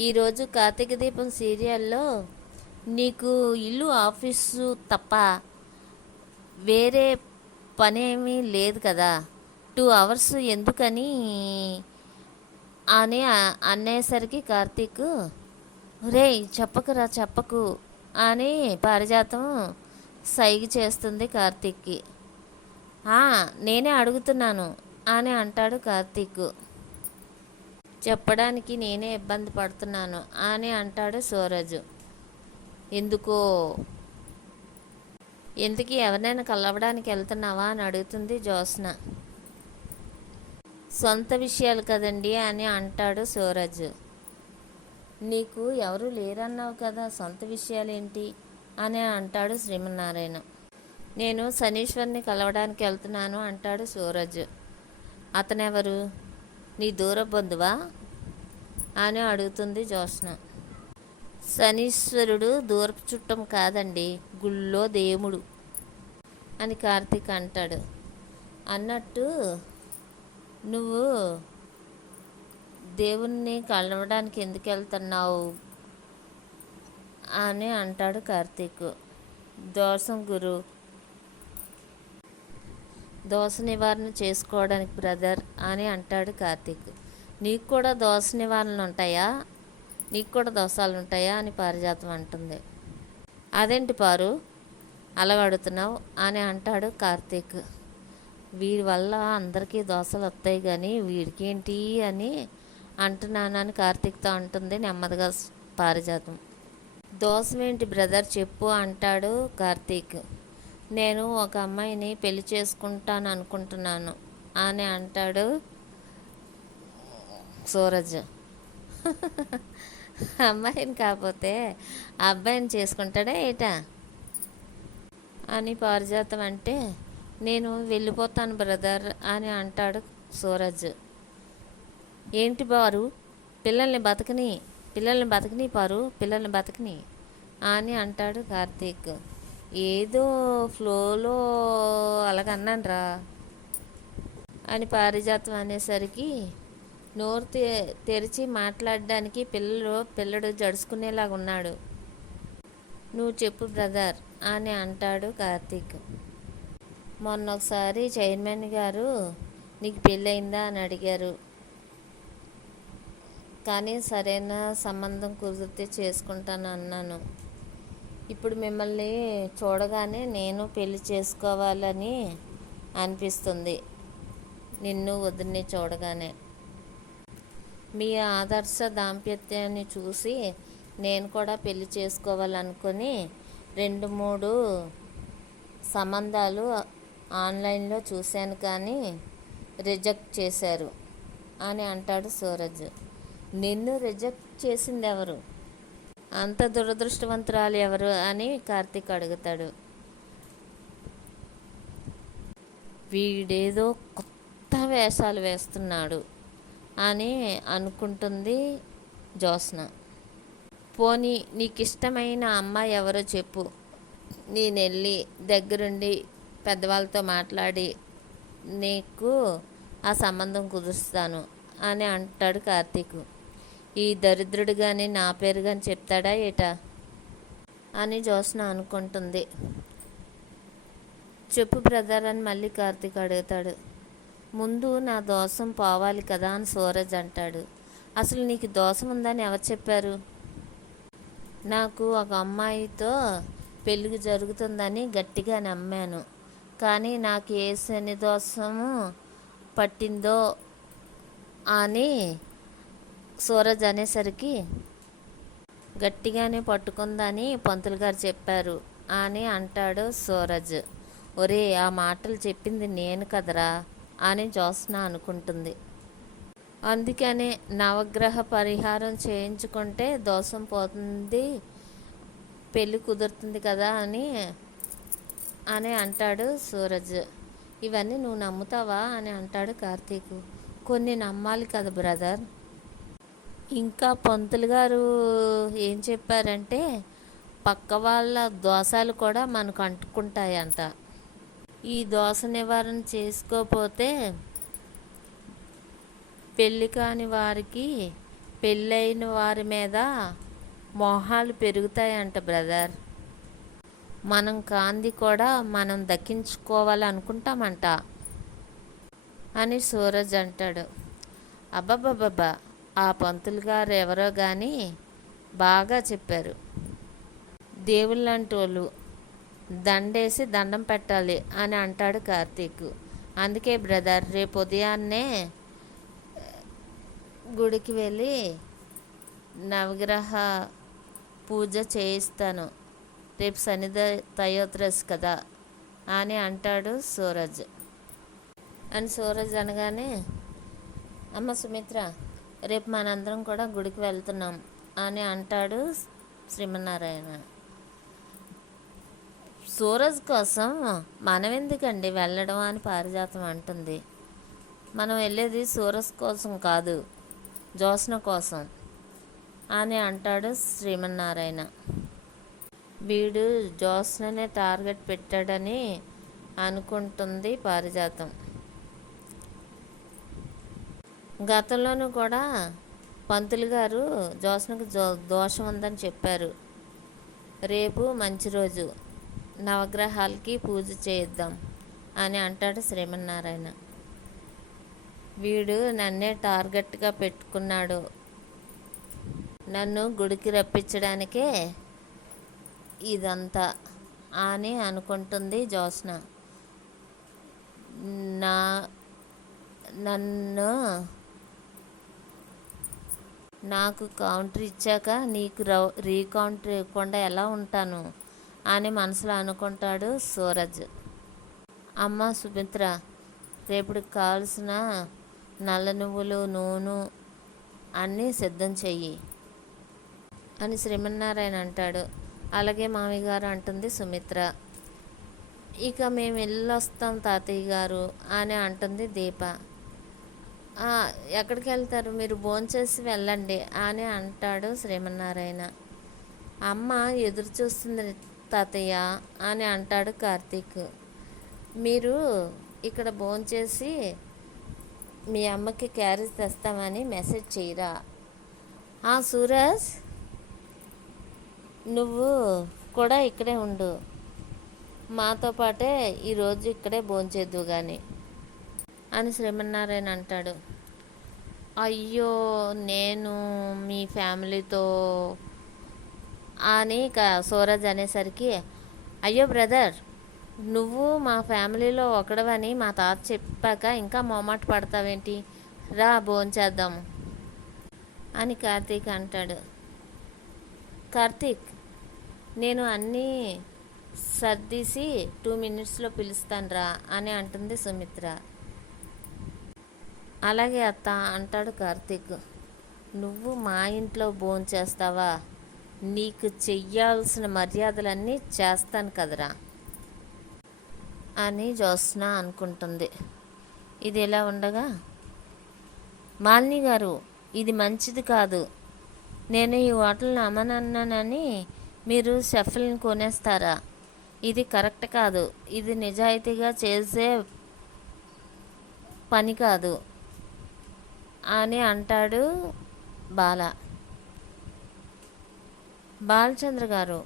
ఈరోజు కార్తీక దీపం సీరియల్లో నీకు ఇల్లు ఆఫీసు తప్ప వేరే పనేమీ లేదు కదా, 2 అవర్స్ ఎందుకని అని అనేసరికి కార్తీక్, రేయ్ చెప్పకురా చెప్పకు అని పారిజాతం సైగ చేస్తుంది కార్తీక్కి. నేనే అడుగుతున్నాను అని అంటాడు కార్తీక్. చెప్పడానికి నేనే ఇబ్బంది పడుతున్నాను అని అంటాడు సూరజ్. ఎందుకో ఎందుకు ఎవరినైనా కలవడానికి వెళ్తున్నావా అని అడుగుతుంది జ్యోత్స్న. సొంత విషయాలు కదండి అని అంటాడు సూరజ్. నీకు ఎవరు లేరన్నావు కదా, సొంత విషయాలేంటి అని అంటాడు శ్రీమన్నారాయణ. నేను శనీశ్వర్ని కలవడానికి వెళ్తున్నాను అంటాడు సూరజ్. అతనెవరు, నీ దూర బంధువా అని అడుగుతుంది జ్యోత్స్న. శనీశ్వరుడు దూరపు చుట్టం కాదండి, గుళ్ళో దేవుడు అని కార్తీక్ అంటాడు. అన్నట్టు నువ్వు దేవుణ్ణి కలవడానికి ఎందుకు వెళ్తున్నావు అని అంటాడు కార్తీక్. దోషం గురు, దోష నివారణ చేసుకోవడానికి బ్రదర్ అని అంటాడు కార్తీక్. నీకు కూడా దోష నివారణలు ఉంటాయా, నీకు కూడా దోషాలు ఉంటాయా అని పారిజాతం అంటుంది. అదేంటి పారు అలా అడుగుతున్నావు అని అంటాడు కార్తీక్. వీడి వల్ల అందరికీ దోషాలు వస్తాయి కానీ వీడికేంటి అని అంటున్నానని కార్తీక్తో అంటుంది నెమ్మదిగా పారిజాతం. దోషం ఏంటి బ్రదర్ చెప్పు అంటాడు కార్తీక్. నేను ఒక అమ్మాయిని పెళ్లి చేసుకుంటాను అనుకుంటున్నాను అని అంటాడు సూరజ్. అమ్మాయిని కాకపోతే ఆ అబ్బాయిని చేసుకుంటాడా ఏటా అని పారిజాతం అంటే, నేను వెళ్ళిపోతాను బ్రదర్ అని అంటాడు సూరజ్. ఏంటి బారు, పిల్లల్ని బతకని పారు, పిల్లల్ని బతకని అని అంటాడు కార్తీక్. ఏదో ఫ్లోలో అలాగన్నాను రా అని పారిజాతం అనేసరికి నోరు తెరిచి మాట్లాడడానికి పిల్లడు జడుచుకునేలాగా ఉన్నాడు. నువ్వు చెప్పు బ్రదర్ అని అంటాడు కార్తీక్. మొన్న ఒకసారి చైర్మన్ గారు నీకు పెళ్ళయిందా అని అడిగారు, కానీ సరైన సంబంధం కుదిరితే చేసుకుంటాను అన్నాను. ఇప్పుడు మిమ్మల్ని చూడగానే నేను పెళ్లి చేసుకోవాలని అనిపిస్తుంది. నిన్ను వదిన్ని చూడగానే మీ ఆదర్శ దాంపత్యాన్ని చూసి నేను కూడా పెళ్లి చేసుకోవాలనుకొని 2-3 సంబంధాలు ఆన్లైన్లో చూశాను కానీ రిజెక్ట్ చేశారు అని అంటాడు సూరజ్. నిన్ను రిజెక్ట్ చేసింది ఎవరు, అంత దురదృష్టవంతురాలు ఎవరు అని కార్తీక్ అడుగుతాడు. వీడేదో కొత్త వేషాలు వేస్తున్నాడు అని అనుకుంటుంది జ్యోత్స్న. పోనీ నీకు ఇష్టమైన అమ్మాయి ఎవరో చెప్పు, నేను వెళ్ళి దగ్గరుండి పెద్దవాళ్ళతో మాట్లాడి నీకు ఆ సంబంధం కుదురుస్తాను అని అంటాడు కార్తీక్. ఈ దరిద్రుడు కానీ నా పేరు కానీ చెప్తాడా ఏటా అని జ్యోత్స్న అనుకుంటుంది. చెప్పు బ్రదర్ అని మళ్ళీ కార్తీక్ అడుగుతాడు. ముందు నా దోషం పోవాలి కదా అని సూరజ్ అంటాడు. అసలు నీకు దోషం ఉందని ఎవరు చెప్పారు? నాకు ఒక అమ్మాయితో పెళ్ళి జరుగుతుందని గట్టిగా నమ్మాను, కానీ నాకు ఏ శని దోషము పట్టిందో అని సూరజ్ అనేసరికి, గట్టిగానే పట్టుకుందని పంతులు గారు చెప్పారు అని అంటాడు సూరజ్. ఒరే ఆ మాటలు చెప్పింది నేను కదరా అని జ్యోత్స్న అనుకుంటుంది. అందుకనే నవగ్రహ పరిహారం చేయించుకుంటే దోషం పోతుంది, పెళ్ళి కుదురుతుంది కదా అని అంటాడు సూరజ్. ఇవన్నీ నువ్వు నమ్ముతావా అని అంటాడు కార్తీక్. కొన్ని నమ్మాలి కదా బ్రదర్. ఇంకా పంతులు గారు ఏం చెప్పారంటే పక్క వాళ్ళ దోషాలు కూడా మనకు అంటుకుంటాయంట. ఈ దోష నివారణ చేసుకోకపోతే పెళ్ళి కాని వారికి పెళ్ళైన వారి మీద మోహాలు పెరుగుతాయంట బ్రదర్. మనం కాంది కూడా మనం దక్కించుకోవాలనుకుంటామంట అని సూరజ్ అంటాడు. అబ్బబ్బబ్బబ్బా, ఆ పంతులు గారు ఎవరో కానీ బాగా చెప్పారు. దేవుళ్ళంటి వాళ్ళు దండేసి దండం పెట్టాలి అని అంటాడు కార్తీక్. అందుకే బ్రదర్, రేపు ఉదయాన్నే గుడికి వెళ్ళి నవగ్రహ పూజ చేయిస్తాను, రేపు శని త్రయోదశి కదా అని అంటాడు సూరజ్. అని సూరజ్ అనగానే, అమ్మ సుమిత్ర, రేపు మనందరం కూడా గుడికి వెళ్తున్నాం అని అంటాడు శ్రీమన్నారాయణ. సూరజ్ కోసం మనం ఎందుకండి వెళ్ళడం అని పారిజాతం అంటుంది. మనం వెళ్ళేది సూరజ్ కోసం కాదు, జ్యోత్స్న కోసం అని అంటాడు శ్రీమన్నారాయణ. వీడు జ్యోత్స్ననే టార్గెట్ పెట్టాడని అనుకుంటుంది పారిజాతం. గతంలోనూ కూడా పంతులు గారు జ్యోత్స్నకు దోషం ఉందని చెప్పారు. రేపు మంచి రోజు, నవగ్రహాలకి పూజ చేద్దాం అని అంటాడు శ్రీమన్నారాయణ. వీడు నన్నే టార్గెట్గా పెట్టుకున్నాడు, నన్ను గుడికి రప్పించడానికే ఇదంతా అని అనుకుంటుంది జ్యోత్స్న. నన్ను నాకు కౌంటర్ ఇచ్చాక నీకు రీకౌంటర్ ఇవ్వకుండా ఎలా ఉంటాను అని మనసులో అనుకుంటాడు సూరజ్. అమ్మ సుమిత్ర, రేపటికి కావాల్సిన నల్ల నువ్వులు, నూనె అన్నీ సిద్ధం చెయ్యి అని శ్రీమన్నారాయణ అంటాడు. అలాగే మామయ్య గారు అంటుంది సుమిత్ర. ఇక మేము వెళ్ళొస్తాం తాతయ్య గారు అని అంటుంది దీప. ఎక్కడికి వెళ్తారు, మీరు భోంచేసి వెళ్ళండి అని అంటాడు శ్రీమన్నారాయణ. అమ్మ ఎదురు చూస్తుంది తాతయ్య అని అంటాడు కార్తీక్. మీరు ఇక్కడ భోంచేసి మీ అమ్మకి క్యారేజ్ తెస్తామని మెసేజ్ చేయరా. సూరజ్, నువ్వు కూడా ఇక్కడే ఉండు, మాతో పాటే ఈరోజు ఇక్కడే భోంచేద్దు కానీ అని శ్రీమన్నారాయణ అంటాడు. అయ్యో, నేను మీ ఫ్యామిలీతో అని సూరజ్ అనేసరికి, అయ్యో బ్రదర్, నువ్వు మా ఫ్యామిలీలో ఒకడవని మా తాత చెప్పాక ఇంకా మొహమాట పడతావేంటి, రా భోంచేద్దాము అని కార్తీక్ అంటాడు. కార్తీక్, నేను అన్నీ సర్దీసి 2 minutesలో పిలుస్తాను రా అని అంటుంది సుమిత్ర. అలాగే అత్త అంటాడు కార్తీక్. నువ్వు మా ఇంట్లో భోంచేస్తావా, నీకు చెయ్యాల్సిన మర్యాదలన్నీ చేస్తాను కదరా అని జ్యోత్స్న అనుకుంటుంది. ఇది ఎలా ఉండగా, మాలిని గారు, ఇది మంచిది కాదు, నేను ఈ హోటల్ని అమ్మనన్నానని మీరు షెఫ్లను కొనేస్తారా, ఇది కరెక్ట్ కాదు, ఇది నిజాయితీగా చేసే పని కాదు అని అంటాడు బాలచంద్ర గారు.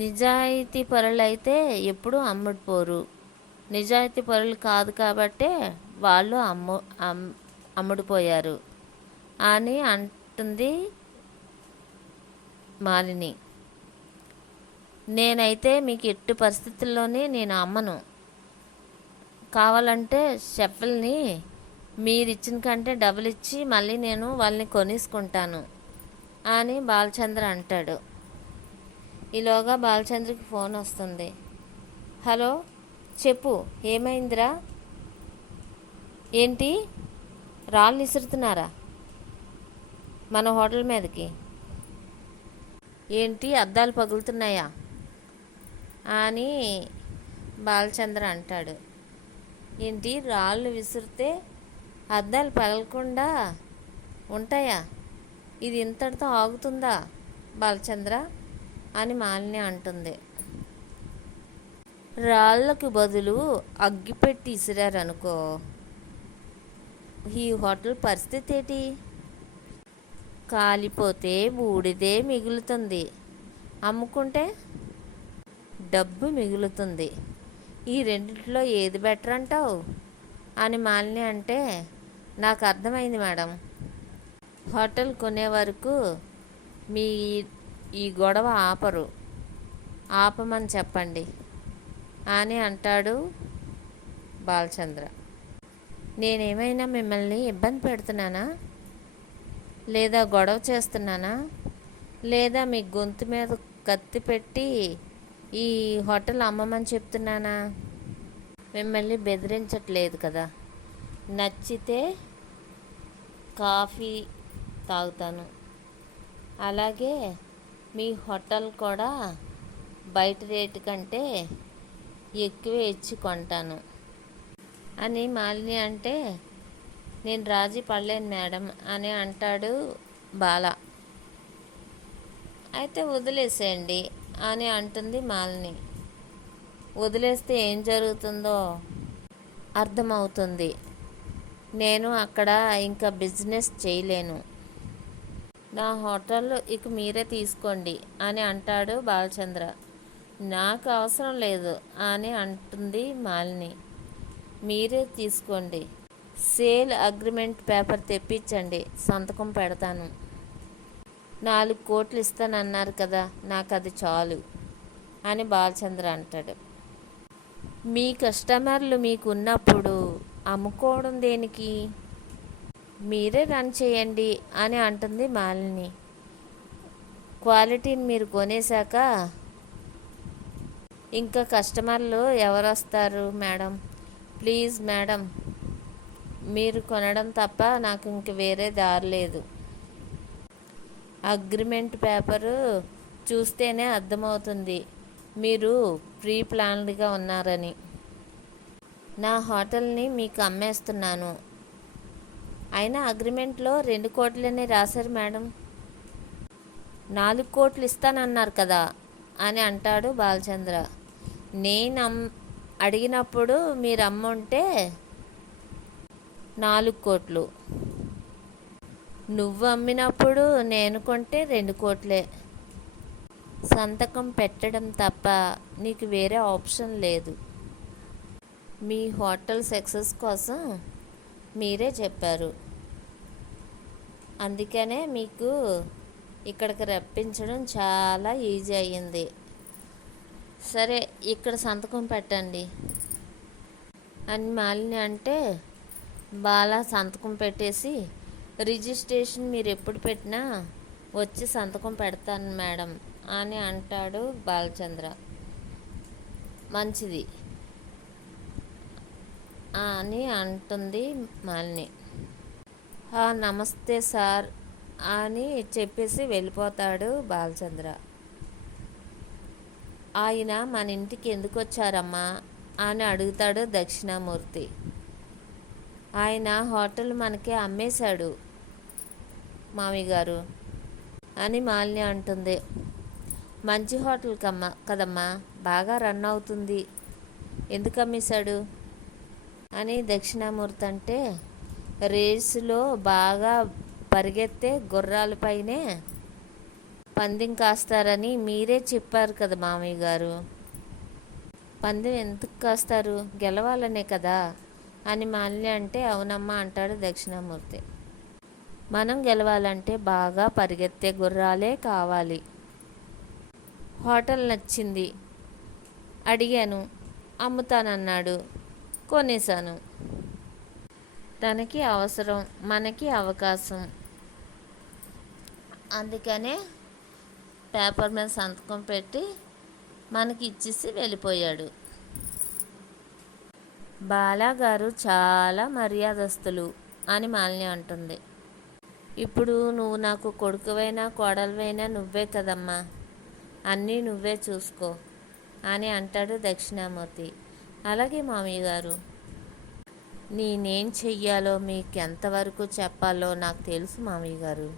నిజాయితీ పరులైతే ఎప్పుడూ అమ్ముడుపోరు, నిజాయితీ పరులు కాదు కాబట్టే వాళ్ళు అమ్ముడుపోయారు అని అంటుంది మాలిని. నేనైతే మీకు ఎట్టి పరిస్థితుల్లోనే నేను అమ్మను, కావాలంటే షెఫ్ల్ని మీరిచ్చిన కంటే డబ్బులు ఇచ్చి మళ్ళీ నేను వాళ్ళని కొనేసుకుంటాను అని బాలచంద్ర అంటాడు. ఈలోగా బాలచంద్రకి ఫోన్ వస్తుంది. హలో, చెప్పు, ఏమైందిరా? ఏంటి, రాళ్ళు విసురుతున్నారా మన హోటల్ మీదకి? ఏంటి, అద్దాలు పగులుతున్నాయా అని బాలచంద్ర అంటాడు. ఏంటి, రాళ్ళు విసిరితే అద్దాలు పగలకుండా ఉంటాయా, ఇది ఇంతటితో ఆగుతుందా బాలచంద్ర అని మాలిని అంటుంది. రాళ్ళకు బదులు అగ్గిపెట్టి ఇసిరారనుకో, ఈ హోటల్ పరిస్థితి ఏంటి కాలిపోతే బూడిదే మిగులుతుంది, అమ్ముకుంటే డబ్బు మిగులుతుంది. ఈ రెండిట్లో ఏది బెటర్ అంటావు అని మాలిని అంటే, నాకు అర్థమైంది మేడం. హోటల్ కొనే వరకు మీ ఈ గొడవ ఆపమని చెప్పండి అని అంటాడు బాలచంద్ర. నేనేమైనా మిమ్మల్ని ఇబ్బంది పెడుతున్నానా, లేదా గొడవ చేస్తున్నానా, లేదా మీ గొంతు మీద కత్తి పెట్టి ఈ హోటల్ అమ్మమని చెప్తున్నానా? మిమ్మల్ని బెదిరించట్లేదు కదా. నచ్చితే కాఫీ తాగుతాను, అలాగే మీ హోటల్ కూడా బయట రేటు కంటే ఎక్కువే ఇచ్చి కొంటాను అని మాలిని అంటే, నేను రాజీ పడలేను మేడం అని అంటాడు బాల. అయితే వదిలేసేయండి అని అంటుంది మాలిని. వదిలేస్తే ఏం జరుగుతుందో అర్థమవుతుంది. నేను అక్కడ ఇంకా బిజినెస్ చేయలేను. నా హోటల్ ఇక మీరే తీసుకోండి అని అంటాడు బాలచంద్ర. నాకు అవసరం లేదు అని అంటుంది మాలిని. మీరే తీసుకోండి, సేల్ అగ్రిమెంట్ పేపర్ తెప్పించండి, సంతకం పెడతాను. 4 కోట్లు ఇస్తానన్నారు కదా, నాకు అది చాలు అని బాలచంద్ర అంటాడు. మీ కస్టమర్లు మీకు ఉన్నప్పుడు అమ్ముకోవడం దేనికి, మీరే రన్ చేయండి అని అంటుంది మాలిని. క్వాలిటీని మీరు కొనేశాక ఇంకా కస్టమర్లు ఎవరు వస్తారు మేడం? ప్లీజ్ మేడం, మీరు కొనడం తప్ప నాకు ఇంక వేరే దారి లేదు. అగ్రిమెంట్ పేపరు చూస్తేనే అర్థమవుతుంది మీరు ప్రీ ప్లాన్డ్గా ఉన్నారని. నా హోటల్ని మీకు అమ్మేస్తున్నాను. అయినా అగ్రిమెంట్లో 2 కోట్లనే రాశారు మేడం. 4 కోట్లు ఇస్తానన్నారు కదా అని అంటాడు బాలచంద్ర. నేను అడిగినప్పుడు మీరు అమ్ముంటే 4 కోట్లు, నువ్వు అమ్మినప్పుడు నేను కొంటే 2 కోట్లే. సంతకం పెట్టడం తప్ప నీకు వేరే ఆప్షన్ లేదు. మీ హోటల్ సక్సెస్ కోసం మీరే చెప్పారు, అందుకనే మీకు ఇక్కడికి రప్పించడం చాలా ఈజీ అయ్యింది. సరే, ఇక్కడ సంతకం పెట్టండి అని మాలిని అంటే, బాల సంతకం పెట్టేసి, రిజిస్ట్రేషన్ మీరు ఎప్పుడు పెట్టినా వచ్చి సంతకం పెడతాను మేడం అని అంటాడు బాలచంద్ర. మంచిది అని అంటుంది మాలిని. నమస్తే సార్ అని చెప్పేసి వెళ్ళిపోతాడు బాలచంద్ర. ఆయన మన ఇంటికి ఎందుకు వచ్చారమ్మా అని అడుగుతాడు దక్షిణామూర్తి. ఆయన హోటల్ మనకే అమ్మేశాడు మామయ్య గారు అని మాలిని అంటుంది. మంచి హోటల్ కదమ్మా, బాగా రన్ అవుతుంది, ఎందుకు అమ్మేశాడు అని దక్షిణామూర్తి అంటే, రేసులో బాగా పరిగెత్తే గుర్రాలపైనే పందెం కాస్తారని మీరే చెప్పారు కదా మామయ్య గారు. పందెం ఎందుకు కాస్తారు, గెలవాలనే కదా అని మాలిని అంటే, అవునమ్మా అంటాడు దక్షిణామూర్తి. మనం గెలవాలంటే బాగా పరిగెత్తే గుర్రాలే కావాలి. హోటల్ నచ్చింది, అడిగాను, అమ్ముతానన్నాడు, కొనేశాను. తనకి అవసరం, మనకి అవకాశం, అందుకనే పేపర్ మీద సంతకం పెట్టి మనకి ఇచ్చేసి వెళ్ళిపోయాడు. బాలాగారు చాలా మర్యాదస్తులు అని మాలిని అంటుంది. ఇప్పుడు నువ్వు నాకు కొడుకువైనా కోడలువైనా నువ్వే కదమ్మా, అన్నీ నువ్వే చూసుకో అని అంటాడు దక్షిణామూర్తి. అలాగే మామయ్య గారు, నేనేం చెయ్యాలో మీకు ఎంతవరకు చెప్పాలో నాకు తెలుసు మామయ్య గారు.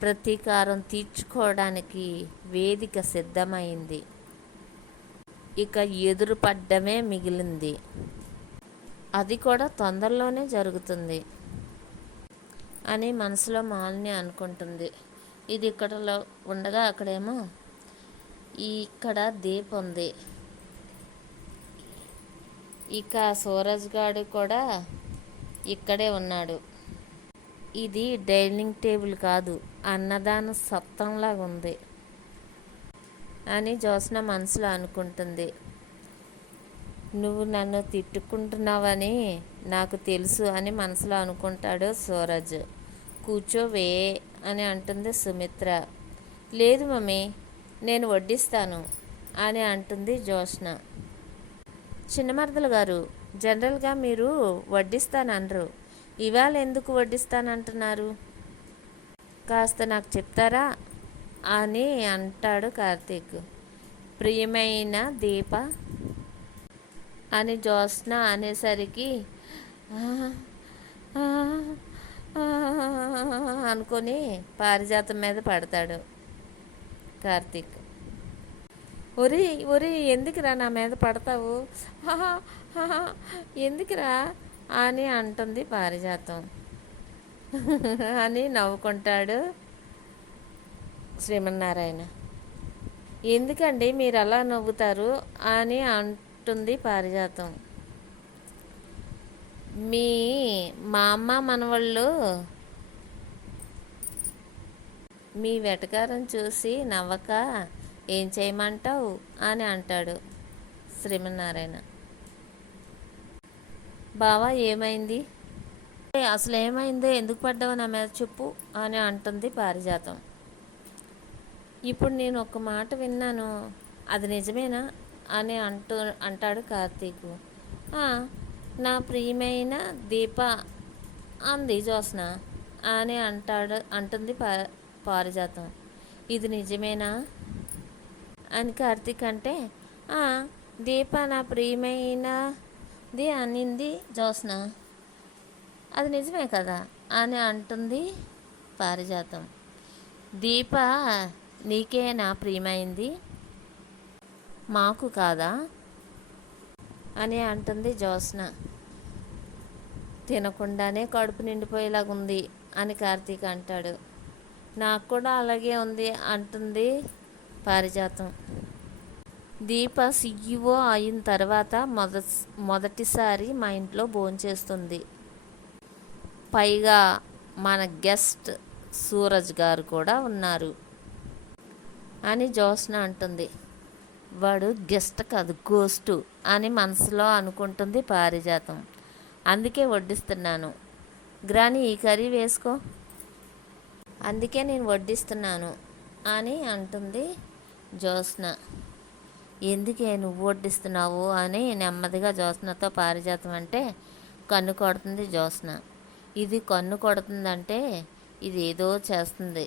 ప్రతీకారం తీర్చుకోవడానికి వేదిక సిద్ధమైంది, ఇక ఎదురుపడ్డమే మిగిలింది. అది కూడా తొందరలోనే జరుగుతుంది. అని మనసులో మాలిని అనుకుంటుంది. ఇది ఇక్కడలో ఉండగా అక్కడేమో ఇక్కడ దీప్ ఉంది. ఇక సూరజ్ గాడు కూడా ఇక్కడే ఉన్నాడు. ఇది డైనింగ్ టేబుల్ కాదు, అన్నదాన సత్రంలాగా ఉంది అని జ్యోత్స్న మనసులో అనుకుంటుంది. నువ్వు నన్ను తిట్టుకుంటున్నావని నాకు తెలుసు అని మనసులో అనుకుంటాడు సూరజ్. కూర్చోవే అని అంటుంది సుమిత్ర. లేదు మమ్మీ, నేను వడ్డిస్తాను అని అంటుంది జ్యోత్స్న. చిన్నమరదలు గారు, జనరల్గా మీరు వడ్డిస్తాననరు, ఇవాళ ఎందుకు వడ్డిస్తానంటున్నారు? కాస్త నాకు చెప్తారా అని అంటాడు కార్తీక్. ప్రియమైన దీప అని జ్యోత్స్న అనేసరికి అనుకొని పారిజాతం మీద పడతాడు కార్తీక్. ఒరి ఒరి ఎందుకురా నా మీద పడతావు, ఎందుకురా అని అంటుంది పారిజాతం. అని నవ్వుకుంటాడు శ్రీమన్నారాయణ. ఎందుకండి మీరు అలా నవ్వుతారు అని అంటుంది పారిజాతం. మా అమ్మ మనవాళ్ళు మీ వెటకారం చూసి నవ్వక ఏం చేయమంటావు అని అంటాడు శ్రీమన్నారాయణ. బావా ఏమైంది, అసలు ఏమైందో, ఎందుకు పడ్డావు నా మీద చెప్పు అని అంటుంది పారిజాతం. ఇప్పుడు నేను ఒక మాట విన్నాను, అది నిజమేనా అని అంటాడు కార్తీక్. నా ప్రియమైన దీప అంది జ్యోత్స్న అని అంటుంది పారిజాతం. ఇది నిజమేనా అని కార్తీక్ అంటే, దీప నా ప్రియమైనది అనింది జ్యోత్స్న, అది నిజమే కదా అని అంటుంది పారిజాతం. దీప నీకే నా ప్రియమైంది, మాకు కాదా అని అంటుంది జ్యోత్స్న. తినకుండానే కడుపు నిండిపోయేలాగుంది అని కార్తీక్ అంటాడు. నాకు కూడా అలాగే ఉంది అంటుంది పారిజాతం. దీప CEO అయిన తర్వాత మొదటిసారి మా ఇంట్లో భోంచేస్తుంది. పైగా మన గెస్ట్ సూరజ్ గారు కూడా ఉన్నారు అని జ్యోత్స్న అంటుంది. వాడు గెస్ట్ కాదు, గోస్టు అని మనసులో అనుకుంటుంది పారిజాతం. అందుకే వడ్డిస్తున్నాను, గ్రాని ఈ కర్రీ వేసుకో, అందుకే నేను వడ్డిస్తున్నాను అని అంటుంది జ్యోత్స్న. ఎందుకే నువ్వు వడ్డిస్తున్నావు అని నెమ్మదిగా జ్యోత్స్నతో పారిజాతం అంటే, కన్ను కొడుతుంది జ్యోత్స్న. ఇది కన్ను కొడుతుందంటే ఇది ఏదో చేస్తుంది,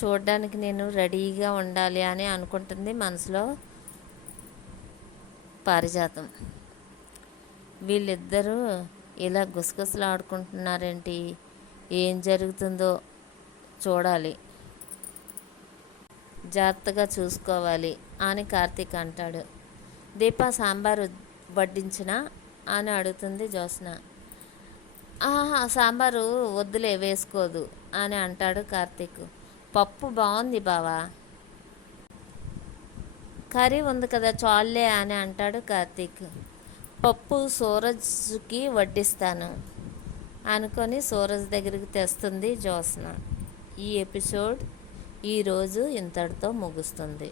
చూడ్డానికి నేను రెడీగా ఉండాలి అని అనుకుంటుంది మనసులో పారిజాతం. వీళ్ళిద్దరూ ఇలా గుసగుసలు ఆడుకుంటున్నారేంటి, ఏం జరుగుతుందో చూడాలి, జాగ్రత్తగా చూసుకోవాలి అని కార్తీక్ అంటాడు. దీప సాంబారు వడ్డించినా అని అడుగుతుంది జ్యోత్స్న. సాంబారు వద్దులే, వేసుకోదు అని అంటాడు కార్తీక్. పప్పు బాగుంది బావా, కర్రీ ఉంది కదా చాలే అని అంటాడు కార్తీక్. పప్పు సూరజ్కి వడ్డిస్తాను అనుకొని సూరజ్ దగ్గరికి తెస్తుంది జ్యోత్స్న. ఈ ఎపిసోడ్ ఈరోజు ఇంతటితో ముగుస్తుంది.